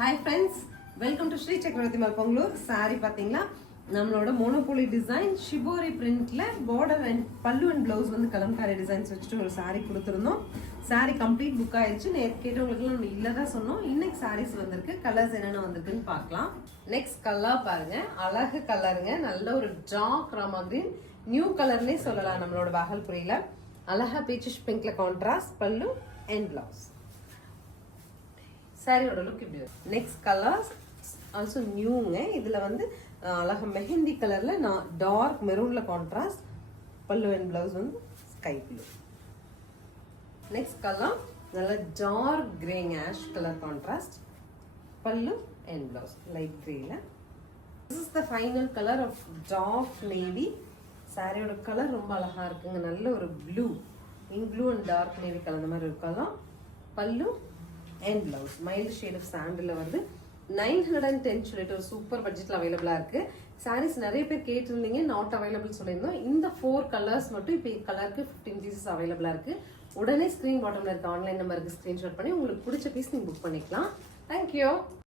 Hi friends, welcome to Sri Chakravarthy மல்பங்களூர். சாரி பார்த்தீங்களா, நம்மளோட மோனோபோலி டிசைன் ஷிபோரி பிரிண்ட்ல border and pallu and blouse வந்து கலம்காரி டிசைன்ஸ் வச்சுட்டு ஒரு சாரி கொடுத்துருந்தோம். சாரி கம்ப்ளீட் புக் ஆயிடுச்சு. நேற்று கேட்டவங்களுக்கு நம்ம இல்லை தான் சொன்னோம். இன்னைக்கு சாரீஸ் வந்திருக்கு. கலர்ஸ் என்னென்ன வந்திருக்குன்னு பார்க்கலாம். நெக்ஸ்ட் கலர் பாருங்க, அழகு கலருங்க. நல்ல ஒரு டார்க் ராமா கிரீன், நியூ கலர்னே சொல்லலாம். நம்மளோட பாகல்புரியில அழகா பீச்சிஷ் பிங்க்ல கான்ட்ராஸ்ட் பல்லு அண்ட் பிளவுஸ். சாரியோட லுக் இப்படி வரும். நெக்ஸ்ட் கலர்ஸ் ஆல்சோ நியூங்க. இதுல வந்து அழகா மெஹந்தி கலர்ல டார்க் மெரூன்ல கான்ட்ராஸ்ட் பல்லு அண்ட் பிளவுஸ் வந்து ஸ்கை ப்ளூ. நெக்ஸ்ட் கலர் நல்ல டார்க் கிரேங் ash colour contrast pallu and blouse light கிரேல. This is the final colour of dark navy. சாரியோட கலர் ரொம்ப அழகா இருக்குங்க. நல்ல ஒரு blue, ink blue and dark navy கலந்த மாதிரி இருக்கலாம். Pallu and blouse mild shade of sandal வருது. 910 சொல்லிட்டு ஒரு சூப்பர் பட்ஜெட்ல அவைலபிளா இருக்கு. சாரீஸ் நிறைய பேர் கேட்டிருந்தீங்க, நாட் அவைலபிள் சொல்லியிருந்தோம். இந்த 4 கலர்ஸ் மட்டும் இப்போ கலருக்கு 15 பீசஸ் அவைலபிளா இருக்கு. உடனே ஸ்கிரீன் பாட்டம்ல இருக்க ஆன்லைன் நம்பருக்கு ஸ்கிரீன்ஷாட் பண்ணி உங்களுக்கு பிடிச்ச பீஸ் நீங்க புக் பண்ணிக்கலாம். தேங்க்யூ.